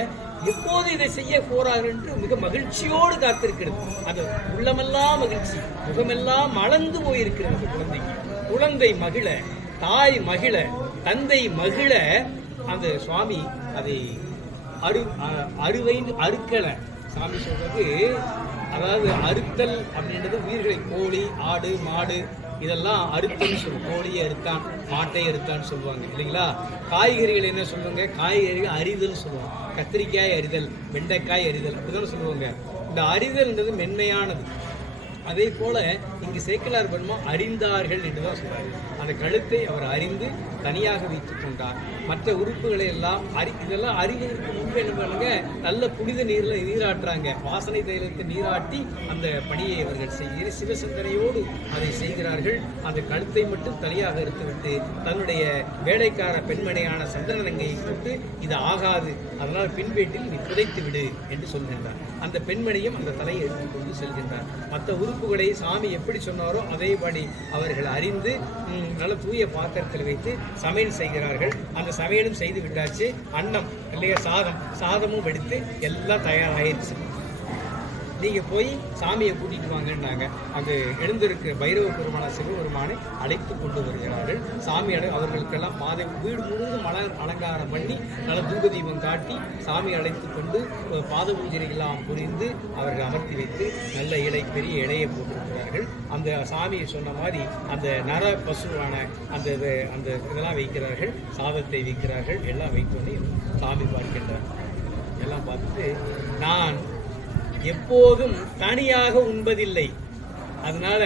எப்போது இதை செய்ய போறார்கள் என்று மிக மகிழ்ச்சியோடு காத்திருக்கிறது. அது உள்ளமெல்லாம் மகிழ்ச்சி, முகமெல்லாம் மலர்ந்து போயிருக்கிறது அந்த குழந்தைக்கு. குழந்தை மகிழ, தாய் மகிழ, தந்தை மகிழ அந்த சுவாமி அதை அறுக்கல. சாமி சொல்றது, அதாவது அறுத்தல் அப்படின்றது உயிர்களை, கோழி, ஆடு, மாடு இதெல்லாம் அறுத்தல் சொல்லுவோம். கோழியை அறுத்தான், மாட்டை அறுத்தான்னு சொல்லுவாங்க இல்லைங்களா. காய்கறிகள் என்ன சொல்லுவாங்க? காய்கறிகள் அறிதல் சொல்லுவாங்க. கத்திரிக்காய் அறிதல், வெண்டைக்காய் அறிதல் அப்படிதான் சொல்லுவாங்க. இந்த அறிதல்ன்றது மென்மையானது. அதே போல இங்கு சேக்கிழார் பெருமான் அறிந்தார்கள் என்றுதான் சொல்றாரு. அந்த கழுத்தை அவர் அறிந்து தனியாக வைத்துக் கொண்டார். மற்ற உறுப்புகளை எல்லாம் இதெல்லாம் அறிவதற்கு முன்பு என்ன பண்ணுங்க, நல்ல புனித நீராட்டுறாங்க. வாசனை தைலத்தை நீராட்டி அந்த பணியை அவர்கள் செய்கிற சிவசிந்தனையோடு அதை செய்கிறார்கள். அந்த கழுத்தை மட்டும் தனியாக எடுத்துவிட்டு தன்னுடைய வேலைக்கார பெண்மணியான சந்திரநங்கையை கொண்டு இது ஆகாது, அதனால் பின்பேட்டில் நீ புதைத்து விடு என்று சொல்கின்றார். அந்த பெண்மணியும் அந்த தலையை எடுத்துக்கொண்டு செல்கின்றார். மற்ற உறுப்புகளை சாமி எப்படி சொன்னாரோ அதேபடி அவர்கள் அறிந்து நல்ல தூய பாத்திரத்தில் வைத்து சமையல் செய்கிறார்கள். அந்த சமையலும் செய்து விட்டாச்சு. அன்னம் இல்லையா, சாதமும் வெடித்து எல்லாம் தயாராகிடுச்சு. நீங்கள் போய் சாமியை கூட்டிகிட்டு வாங்கன்னாங்க. அங்கு எழுந்திருக்கிற பைரவ பெருமான சிவபெருமானை அழைத்து கொண்டு வருகிறார்கள். சாமி அவர்களுக்கெல்லாம் பாதை வீடு முழுவதும் மலர் அலங்காரம் பண்ணி நல்ல தூப தீபம் காட்டி சாமி அழைத்து கொண்டு பாத பூஜைகள்லாம் புரிந்து அவர்கள் அமர்த்தி வைத்து நல்ல பெரிய இலையை போட்டிருக்கிறார்கள். அந்த சாமியை சொன்ன மாதிரி அந்த நர பசுவான அந்த இதெல்லாம் வைக்கிறார்கள், சாதத்தை வைக்கிறார்கள். எல்லாம் வைத்தோன்னே சாமி பார்க்கின்றார். எல்லாம் பார்த்துட்டு, நான் எப்போதும் தனியாக உண்பதில்லை, அதனால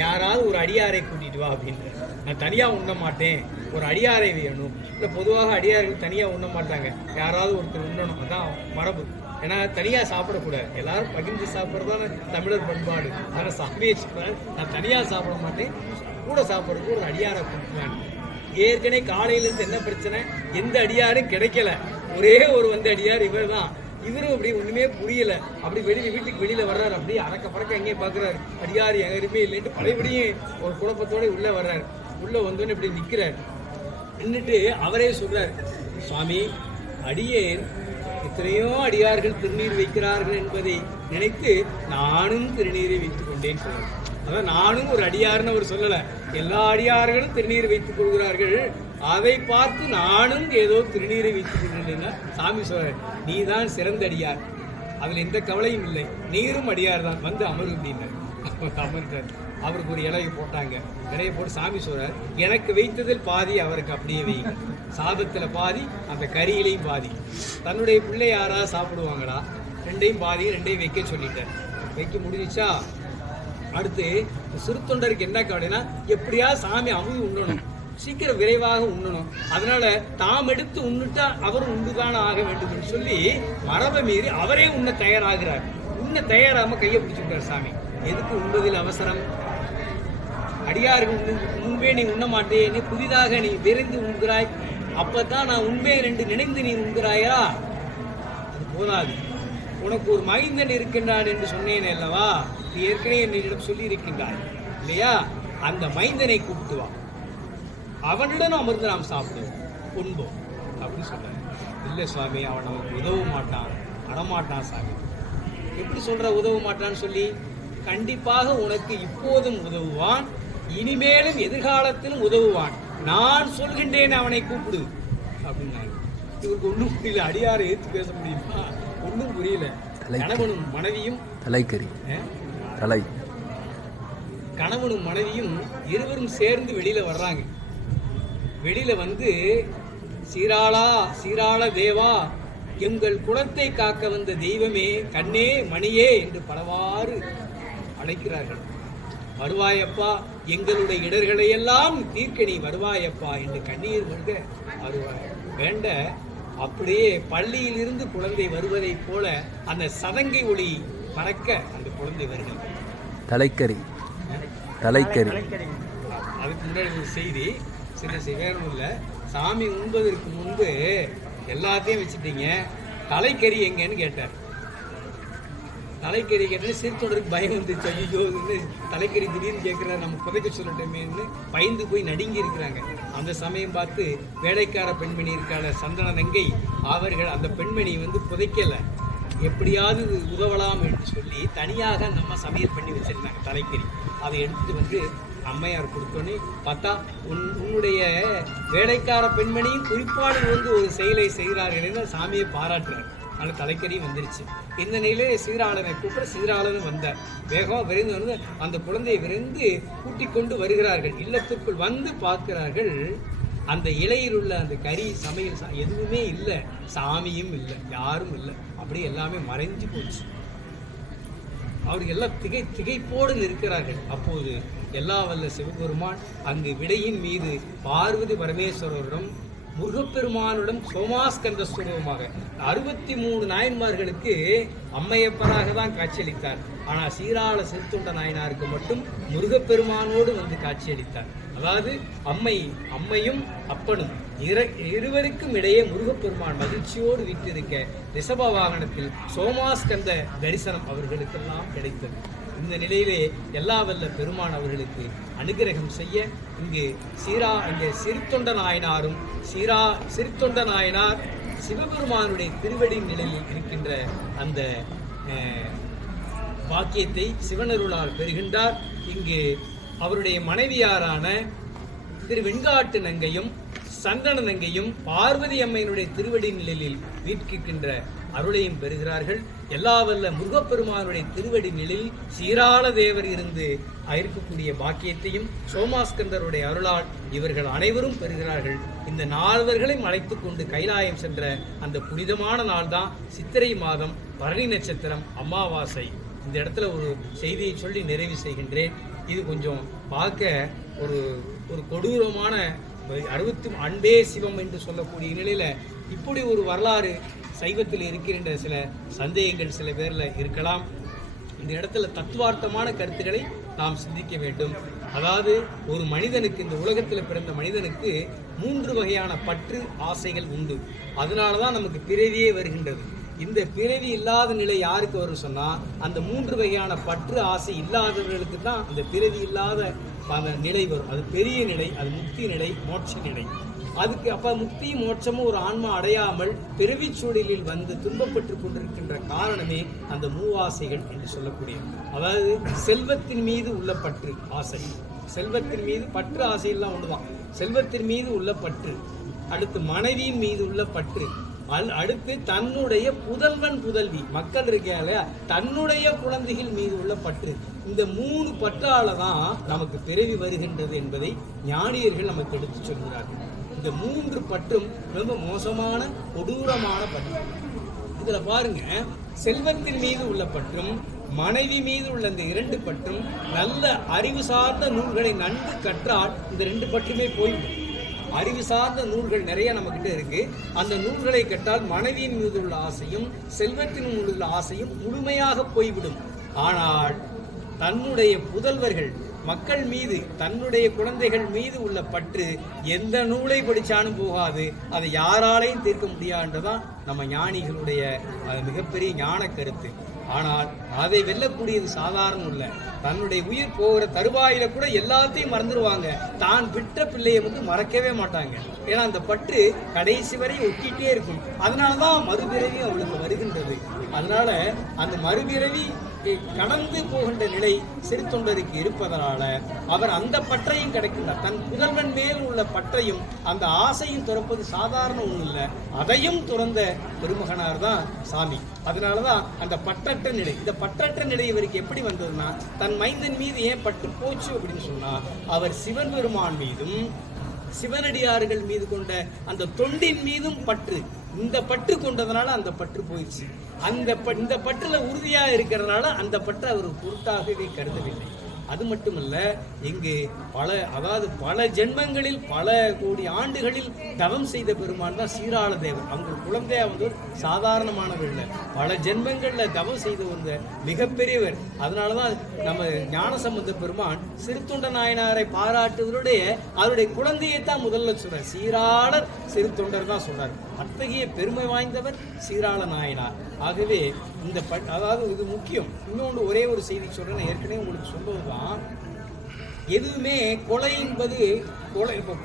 யாராவது ஒரு அடியாரை கூட்டிட்டு வா அப்படின்ற. நான் தனியாக உண்ண மாட்டேன், ஒரு அடியாரை வேணும். இல்லை பொதுவாக அடியார்கள் தனியாக உண்ண மாட்டாங்க, யாராவது ஒருத்தர் உண்ணணும், அதான் மரபு. ஏன்னா தனியாக சாப்பிடக்கூடாது, எல்லாரும் பகிர்ந்து சாப்பிட்றதான தமிழர் பண்பாடு. ஆனால் சாமியை சொல்கிறேன், நான் தனியாக சாப்பிட மாட்டேன், கூட சாப்பிட்றதுக்கு ஒரு அடியாரை கொடுக்குவேன். ஏற்கனவே காலையிலேருந்து என்ன பிரச்சனை, எந்த அடியாரும் கிடைக்கல, ஒரே ஒரு வந்த அடியார் இவர் தான். இவரும் அப்படி ஒன்றுமே புரியல, அப்படி வீட்டுக்கு வெளியில் வர்றாரு, அப்படியே அறக்க பறக்க எங்கேயும் பார்க்குறாரு, அடியார் யாருமே இல்லைன்ட்டு பழையபடியும் ஒரு குழப்பத்தோடு உள்ளே வர்றாரு. உள்ளே வந்தோன்னு இப்படி நிற்கிறார். நின்றுட்டு அவரே சொல்கிறார், சுவாமி, அடியேன் எத்தனையோ அடியார்கள் திருநீர் வைக்கிறார்கள் என்பதை நினைத்து நானும் திருநீரை வைத்துக் கொண்டேன் சொல்றார். அதான் நானும் ஒரு அடியார்னு அவர் சொல்லலை, எல்லா அடியார்களும் திருநீர் வைத்துக் கொள்கிறார்கள், அதை பார்த்து நானும் ஏதோ திருநீரை வைத்துக் கொள்கிறேன்னா சாமி சொல்றார், நீ தான் சிறந்த அடியார், அதில் எந்த கவலையும் இல்லை, நீரும் அடியார் தான், வந்து அமரு அப்படின்னார். அமர்ந்தார். அவருக்கு ஒரு இலையை போட்டாங்க, இலையை போட்டு சாமி சொல்றார், எனக்கு வைத்ததில் பாதி அவருக்கு அப்படியே வைங்க, சாதத்தில் பாதி, அந்த கறியிலையும் பாதி. தன்னுடைய பிள்ளை யாராவது சாப்பிடுவாங்களா, ரெண்டையும் பாதி, ரெண்டையும் வைக்க சொல்லிட்டார். வைக்க முடிஞ்சிச்சா? அடுத்து சிறு தொண்டருக்கு என்ன கவலைன்னா, எப்படியா சாமி அமுதி உண்ணணும், சீக்கிரம் விரைவாக உண்ணணும், அதனால தாம் எடுத்து உண்ணுட்டா அவரும் உண்டுதான் ஆக வேண்டும் என்று சொல்லி மரபை மீறி அவரே உண்ண தயாராகிறார். உண்ண தயாராம கையை பிடிச்சுட்டார் சாமி. எதுக்கு உண்பதில் அவசரம்? அடியார்கள் முன்பே நீ உண்ண மாட்டேன், புதிதாக நீ விரைந்து உண்கிறாய், அப்பதான் நான் உண்பே என்று நினைந்து நீ உண்கிறாயா? அது போதாது. உனக்கு ஒரு மைந்தன் இருக்கின்றான் என்று சொன்னேன் அல்லவா, ஏற்கனவே என்னிடம் சொல்லி இருக்கின்றாய் இல்லையா, அந்த மைந்தனை கூப்பிட்டு வா, அவனுடன் அமர்ந்து நாம் சாப்பிடுவோம், உண்போம் அப்படின்னு சொல்றாரு. இல்லை சுவாமி, அவன் நமக்கு உதவ மாட்டான், வரமாட்டான் சாமி. எப்படி சொல்ற உதவ மாட்டான்னு சொல்லி? கண்டிப்பாக உனக்கு இப்போதும் உதவுவான், இனிமேலும் எதிர்காலத்திலும் உதவுவான், நான் சொல்கின்றேன், அவனை கூப்பிடு அப்படின்னாங்க. இவருக்கு ஒன்றும் புரியல, அடியாரை ஏற்று பேச முடியுமா? ஒன்றும் புரியல. கணவனும் மனைவியும் கணவனும் மனைவியும் இருவரும் சேர்ந்து வெளியில வர்றாங்க. வெளியில வந்து, சீராளா சீராள தேவா, எங்கள் குலத்தை காக்க வந்த தெய்வமே, கண்ணே மணியே என்று பலவாறு அழைக்கிறார்கள். வருவாயப்பா, எங்களுடைய இடர்களையெல்லாம் தீர்க்க நீ வருவாயப்பா என்று கண்ணீர் மல்க வருவாய் வேண்ட. அப்படியே பள்ளியில் இருந்து குழந்தை வருவதைப் போல அந்த சதங்கை ஒளி பறக்க அந்த குழந்தை வருகிறது. தலைக்கறி. அதுக்கு முன்னாடி ஒரு செய்தி, சின்ன வேறும் இல்லை. சாமி உண்பதற்கு முன்பு எல்லாத்தையும் வச்சுட்டீங்க, தலைக்கறி எங்கன்னு கேட்டார். தலைக்கறி கேட்டது சிறுத்தொடருக்கு பயம் வந்துச்சு. ஐயோ, தலைக்கறி திடீர்னு கேட்குற, நம்ம புதைக்க சொல்லட்டோமேன்னு பயந்து போய் நடுங்கி இருக்கிறாங்க. அந்த சமயம் பார்த்து வேலைக்கார பெண்மணி இருக்கால சந்தன நங்கை, அவர்கள் அந்த பெண்மணி வந்து புதைக்கலை, எப்படியாவது உதவலாம் என்று சொல்லி தனியாக நம்ம சமையல் பண்ணி வச்சிருந்தாங்க தலைக்கறி. அதை எடுத்துட்டு வந்து அம்மையார் கொடுத்தோன்னே பார்த்தா, உன்னுடைய வேலைக்கார பெண்மணியும் குறிப்பாடு வந்து ஒரு செயலை செய்கிறார்கள் என்று சாமியை பாராட்டுறார். அதனால் தலைக்கறி வந்துருச்சு. இந்த நிலையிலே சீராளனை கூப்பிட சீராளனும் வந்தார். வேகமாக விரைந்து வந்து அந்த குழந்தையை விரைந்து கூட்டிக் கொண்டு வருகிறார்கள். இல்லத்திற்குள் வந்து பார்க்கிறார்கள், அந்த இலையில் உள்ள அந்த கறி சமையல் எதுவுமே இல்லை, சாமியும் இல்லை, யாரும் இல்லை, அப்படியே எல்லாமே மறைஞ்சு போச்சு. அவர்கள் எல்லாம் திகைப்போடு நிற்கிறார்கள். அப்போது எல்லா வல்ல சிவபெருமான் அங்கு விடையின் மீது பார்வதி பரமேஸ்வரரிடம் முருகப்பெருமானுடன் சோமாஸ்கந்த ஸ்வரூபமாக 63 நாயன்மார்களுக்கு அம்மையப்பராக தான் காட்சியளித்தார். ஆனால் சீராள சிறுத்தொண்ட நாயனாருக்கு மட்டும் முருகப்பெருமானோடு வந்து காட்சியளித்தார். அதாவது அம்மையும் அப்பனும் இருவருக்கும் இடையே முருகப்பெருமான் மகிழ்ச்சியோடு வீட்டிருக்க ரிஷப வாகனத்தில் சோமாஸ்கந்த தரிசனம் அவர்களுக்கெல்லாம் கிடைத்தது. இந்த நிலையிலே எல்லா வல்ல பெருமான் அவர்களுக்கு அனுகிரகம் செய்ய இங்கு சிறுத்தொண்ட நாயனாரும் சிறுத்தொண்ட நாயனார் சிவபெருமானுடைய திருவடி நிலையில் இருக்கின்ற அந்த பாக்கியத்தை சிவனருளால் பெறுகின்றார். இங்கு அவருடைய மனைவியாரான திரு வெண்காட்டு நங்கையும் சந்தன நங்கையும் பார்வதி அம்மையினுடைய திருவடி நிலையில் வீட்கின்ற அருளையும் பெறுகிறார்கள். எல்லா வல்ல முருகப்பெருமானுடைய திருவடி நிலையில் சீராள தேவர் இருந்து இருக்கக்கூடிய பாக்கியத்தையும் சோமாஸ்கந்தருடைய அருளால் இவர்கள் அனைவரும் பெறுகிறார்கள். இந்த நால்வர்களையும் அழைத்து கொண்டு கைலாயம் சென்ற அந்த புனிதமான நாள் தான் சித்திரை மாதம் பரணி நட்சத்திரம் அமாவாசை. இந்த இடத்துல ஒரு செய்தியை சொல்லி நிறைவு செய்கின்றேன். இது கொஞ்சம் பார்க்க ஒரு கொடூரமான அன்பே சிவம் என்று சொல்லக்கூடிய நிலையில் இப்படி ஒரு வரலாறு சைவத்தில் இருக்கின்ற சில சந்தேகங்கள் சில பேரில் இருக்கலாம். இந்த இடத்துல தத்துவார்த்தமான கருத்துக்களை நாம் சிந்திக்க வேண்டும். அதாவது ஒரு மனிதனுக்கு, இந்த உலகத்தில் பிறந்த மனிதனுக்கு 3 வகையான பற்று ஆசைகள் உண்டு. அதனால தான் நமக்கு பிறவியே வருகின்றது. இந்த பிறவி இல்லாத நிலை யாருக்கு வரும் சொன்னால், அந்த 3 வகையான பற்று ஆசை இல்லாதவர்களுக்கு தான் அந்த பிறவி இல்லாத அந்த நிலை வரும். அது பெரிய நிலை, அது முக்தி நிலை, மோட்ச நிலை. அதுக்கு அப்போ முக்தி மோட்சமும் ஒரு ஆன்மா அடையாமல் பிறவி சூழலில் வந்து துன்பப்பட்டு கொண்டிருக்கின்ற காரணமே அந்த மூவாசைகள் என்று சொல்லக்கூடிய, அதாவது செல்வத்தின் மீது உள்ள பற்று ஆசை. செல்வத்தின் மீது பற்று ஆசையெல்லாம் ஒன்றுதான். செல்வத்தின் மீது உள்ள பற்று, அடுத்து மனைவியின் மீது உள்ள பற்று, அடுத்து தன்னுடைய புதல்வன் புதல்வி மக்கள் இருக்கால தன்னுடைய குழந்தைகள் மீது உள்ள பற்று. இந்த 3 பற்றால தான் நமக்கு பிறவி வருகின்றது என்பதை ஞானியர்கள் நமக்கு எடுத்து சொல்கிறார்கள். இந்த 3 பற்றும் ரொம்ப மோசமான கொடூரமான பற்று. இதுல பாருங்க, செல்வத்தின் மீது உள்ள பற்றும் மனைவி மீது உள்ள இந்த 2 பற்றும் நல்ல அறிவு சார்ந்த நூல்களை நன்கு கற்றால் இந்த 2 பற்றுமே போய்விடும். அறிவு சார்ந்த நூல்கள் நிறைய நம்மகிட்ட இருக்கு. அந்த நூல்களை கற்றால் மனைவியின் மீது உள்ள ஆசையும் செல்வத்தின் மீது உள்ள ஆசையும் முழுமையாக போய்விடும். ஆனால் தன்னுடைய புதல்வர்கள் மக்கள் மீது, தன்னுடைய குழந்தைகள் மீது உள்ள பற்று எந்த நூலை படித்தாலும் போகாது. அதை யாராலையும் தீர்க்க முடியாதுன்றதான் நம்ம ஞானிகளுடைய மிகப்பெரிய ஞான கருத்து. ஆனால் அதை வெல்லக்கூடியது சாதாரணம் இல்லை. தன்னுடைய உயிர் போகிற தருவாயில கூட எல்லாத்தையும் மறந்துடுவாங்க. தான் விட்ட பிள்ளையை மறக்கவே மாட்டாங்க. ஏன்னா அந்த பற்று கடைசி வரை ஒட்டிகிட்டே இருக்கும். அதனாலதான் மறுபிறவி அவளுக்கு வருகின்றது. அதனால அந்த மறுபிறவி கடந்து போகின்ற நிலை சிறு தொண்டருக்கு இருப்பதனால அவர் அந்த பற்றையும் கிடைக்கின்றார். தன் புதல்வன் மேல் உள்ள பற்றையும் அந்த ஆசையும் துறப்பது சாதாரண ஒன்றும் இல்லை. அதையும் துறந்த பெருமகனார் தான் சாமி. அதனாலதான் அந்த பற்றற்ற நிலை, இந்த பற்றற்ற நிலை இவருக்கு எப்படி வந்ததுன்னா, தன் மைந்தன் மீது ஏன் பட்டு போச்சு அப்படின்னு சொன்னா, அவர் சிவன் பெருமான் மீதும் சிவனடியார்கள் மீது கொண்ட அந்த தொண்டின் மீதும் பற்று. இந்த பற்று கொண்டதுனால அந்த பற்று போயிடுச்சு. இந்த பற்றுல உறுதியா இருக்கிறதுனால அந்த பற்று அவர் பொருட்டாகவே கருதவில்லை. அது மட்டுமல்ல, இங்கு பல ஜென்மங்களில் பல கோடி ஆண்டுகளில் தவம் செய்த பெருமான் தான் சீராள தேவர். அவங்க குழந்தையா சாதாரணமானவர் இல்லை, பல ஜென்மங்கள்ல தவம் செய்த ஒரு மிகப்பெரியவர். அதனாலதான் நம்ம ஞானசம்பந்த பெருமான் சிறுத்தொண்ட நாயனாரை பாராட்டுவதோடைய அவருடைய குழந்தையைத்தான் முதல்ல சொல்றார். சீராளர் சிறுத்தொண்டர் தான் சொல்றார். அத்தகைய பெருமை வாய்ந்தவர் சீராள நாயனார். ஆகவே இந்த அதாவது இது முக்கியம். இன்னொன்று ஒரே ஒரு செய்தி சொல்றேன், ஏற்கனவே உங்களுக்கு சொல்வதுதான். எதுவுமே கொலை என்பது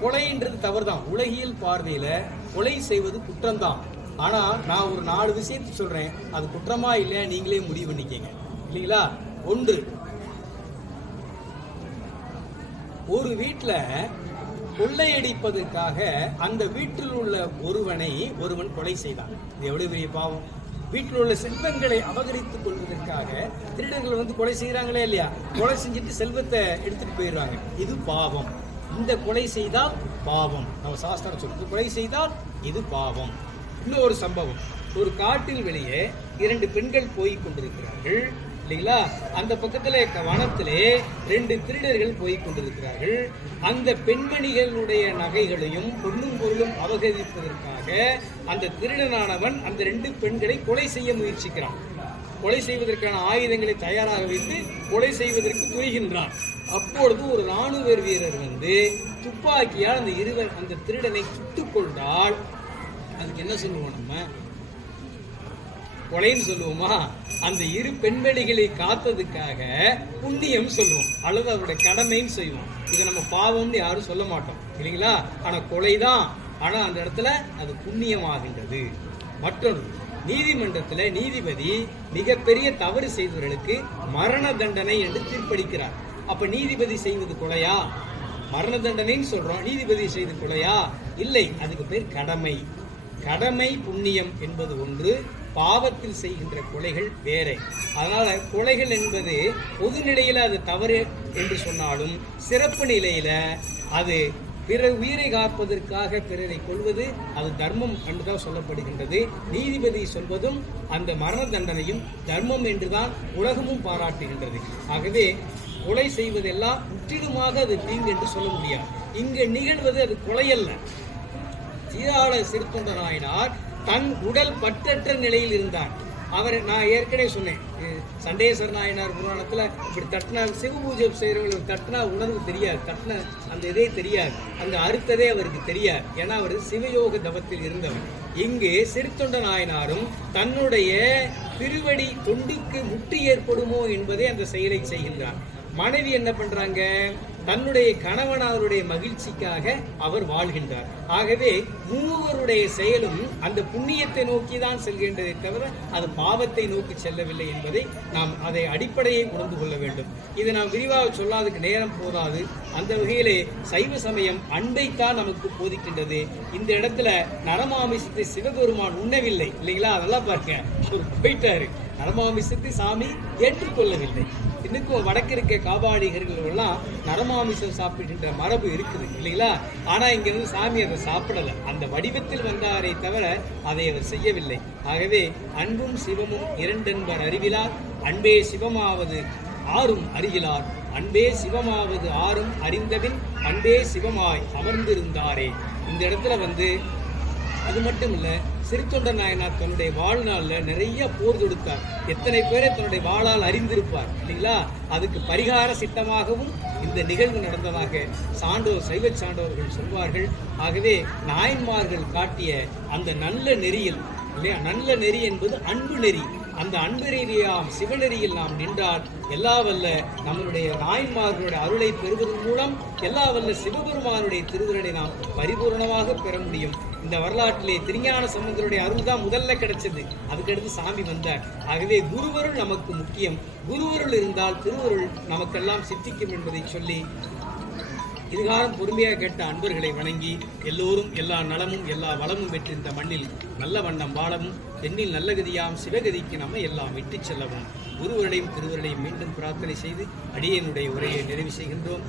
கொலைன்றது தவறு தான். உலகியல் பார்வையில கொலை செய்வது குற்றம்தான். ஆனா நான் ஒரு 4 விஷயத்தை சொல்றேன், அது குற்றமா இல்லையா நீங்களே முடிவு பண்ணிக்கங்க, இல்லைங்களா? ஒன்று, ஒரு வீட்டுல கொள்ளையடிப்பதற்காக அந்த வீட்டில் உள்ள ஒருவன் கொலை செய்தான். இது எவ்வளவு பெரிய பாவம்! வீட்டில் உள்ள செல்வங்களை அபகரித்துக் கொள்வதற்காக திருடர்கள் கொலை செய்யறாங்களே இல்லையா? கொலை செஞ்சுட்டு செல்வத்தை எடுத்துட்டு போயிடுறாங்க. இது பாவம். இந்த கொலை செய்தால் பாவம். நம்ம சாஸ்திரம் சொல்றது, கொலை செய்தால் இது பாவம். இன்னொரு சம்பவம், ஒரு காட்டில் வெளியே 2 பெண்கள் போய் கொண்டிருக்கிறார்கள், இல்லைங்களா? அந்த பக்கத்துல வனத்திலே 2 திருடர்கள் போய் கொண்டிருக்கிறார்கள். அந்த பெண்மணிகளுடைய நகைகளையும் பொன்னும் பொருளும் அபகரிப்பதற்காக அந்த திருடனானவன் அந்த 2 பெண்களை கொலை செய்ய முயற்சிக்கிறான். கொலை செய்வதற்கான ஆயுதங்களை தயாராக வைத்து கொலை செய்வதற்கு துணிகின்றான். அப்பொழுது ஒரு ராணுவ வீரர் துப்பாக்கியால் அந்த திருடனை சுட்டுக் கொண்டால் அதுக்கு என்ன சொல்லுவோம்? நம்ம கொலைன்னு சொல்லுவோமா? அந்த 2 பெண்மணிகளை காத்ததுக்காக புண்ணியம் சொல்லுவோம், அல்லது அவருடைய கடமைன்னு செய்வோம். இதை நம்ம பாவம்னு யாரும் சொல்ல மாட்டோம், இல்லைங்களா? ஆனா கொலைதான். ஆனா அந்த இடத்துல அது புண்ணியமாகின்றது. மற்றொன்று, நீதிமன்றத்தில் நீதிபதி மிகப்பெரிய தவறு செய்தவர்களுக்கு மரண தண்டனை என்று தீர்ப்பளிக்கிறார். அப்ப நீதிபதி செய்வது கொலையா? மரண தண்டனைன்னு சொல்றோம், நீதிபதி செய்து கொலையா? இல்லை, அதுக்கு பேர் கடமை. கடமை புண்ணியம் என்பது ஒன்று, பாவத்தில் செய்கின்ற கொலைகள் வேற. அதனால கொலைகள் என்பது பொது நிலையில அது தவறு என்று சொன்னாலும், சிறப்பு நிலையில அது பிற உயிரை காப்பதற்காக பிறரை கொள்வது அது தர்மம் என்றுதான் சொல்லப்படுகின்றது. நீதிபதி சொல்வதும் அந்த மரண தண்டனையும் தர்மம் என்றுதான் உலகமும் பாராட்டுகின்றது. ஆகவே கொலை செய்வதெல்லாம் முற்றிலுமாக அது தீங்கு என்று சொல்ல முடியாது. இங்கு நிகழ்வது அது கொலையல்ல. சீராள சிறுத்தொண்ட நாயனார் தன் உடல் பற்றற்ற நிலையில் இருந்தார். அவர் நான் ஏற்கனவே சொன்னேன், சண்டேஸ்வர நாயனார் புராணத்தில் இப்படி தட்டினா சிவ பூஜை செய்கிறவங்களுக்கு தட்டினா உணர்வு தெரியாது, தட்டின அந்த இதே தெரியாது, அங்கே அறுத்ததே அவருக்கு தெரியாது. ஏன்னா அவர் சிவயோக தவத்தில் இருந்தவர். இங்கு சிறுத்தொண்ட நாயனாரும் தன்னுடைய திருவடி தொண்டுக்கு முட்டு ஏற்படுமோ என்பதே அந்த செயலை செய்கின்றார். மனைவி என்ன பண்றாங்க, தன்னுடைய கணவனாருடைய மகிழ்ச்சிக்காக அவர் வாழ்கின்றார். ஆகவே மூவருடைய செயலும் அந்த புண்ணியத்தை நோக்கி தான் செல்கின்றதை தவிர அது பாவத்தை நோக்கி செல்லவில்லை என்பதை நாம் அதை அடிப்படையை உணர்ந்து கொள்ள வேண்டும். இது நாம் விரிவாக சொல்லாததுக்கு நேரம் போதாது. அந்த வகையிலே சைவ சமயம் அன்பைத்தான் நமக்கு போதிக்கின்றது. இந்த இடத்துல நரமாமிசத்தை சிவபெருமான் உண்ணவில்லை இல்லைங்களா, அதெல்லாம் பார்க்க அவர் போயிட்டாரு. நரமாமிசத்தை சாமி ஏற்றுக்கொள்ளவில்லை. இன்னுக்கும் வடக்கு இருக்க காபாடிகர்கள் எல்லாம் நரமாமிசம் சாப்பிடுகின்ற மரபு இருக்குது இல்லைங்களா. ஆனா இங்க இருந்து சாமி அதை சாப்பிடல, அந்த வடிவத்தில் வந்தாரே தவிர அதை அவர் செய்யவில்லை. ஆகவே அன்பும் சிவமும் இரண்டென்பர் அறிவிலார், அன்பே சிவமாவது ஆறும் அறிகிலார், அன்பே சிவமாவது ஆறும் அறிந்தபின் அன்பே சிவமாய் அமர்ந்திருந்தாரே. இந்த இடத்துல அது மட்டும் இல்லை, சிறுத்தொண்ட நாயனார் தன்னுடைய வாழ்நாளில் நிறைய போர் தொடுத்தார். எத்தனை பேரை தன்னுடைய வாளால் அறிந்திருப்பார் இல்லைங்களா. அதுக்கு பரிகார சித்தமாகவும் இந்த நிகழ்வு நடந்ததாக சைவ சான்றோர்கள் சொல்வார்கள். ஆகவே நாயன்மார்கள் காட்டிய அந்த நல்ல நெறியில் இல்லையா, நல்ல நெறி என்பது அன்பு நெறி. அந்த அன்பு நெறியாம் சிவநெறியில் நாம் நின்றால் எல்லா வல்ல நம்மளுடைய நாயன்மார்களுடைய அருளை பெறுவதன் மூலம் எல்லா வல்ல சிவபெருமானுடைய திருவுருளை நாம் பரிபூர்ணமாக பெற முடியும். இந்த வரலாற்றிலே திருஞான சம்பந்தருடைய அருள் தான் முதல்ல கிடைச்சது, அதுக்கடுத்து சாமி வந்தார். ஆகவே குருவருள் நமக்கு முக்கியம். குருவருள் இருந்தால் திருவருள் நமக்கெல்லாம் சித்திக்கும் என்பதை சொல்லி இதுகாலம் பொறுமையாக கேட்ட அன்பர்களை வணங்கி எல்லோரும் எல்லா நலமும் எல்லா வளமும் பெற்று இந்த மண்ணில் நல்ல வண்ணம் வாழவும் பெண்ணில் நல்ல கதியாம் சிவகதிக்கு நம்ம எல்லாம் விட்டு செல்லவும் குருவருடையும் திருவருடையும் மீண்டும் பிரார்த்தனை செய்து அடியனுடைய உரையை நிறைவு செய்கின்றோம்.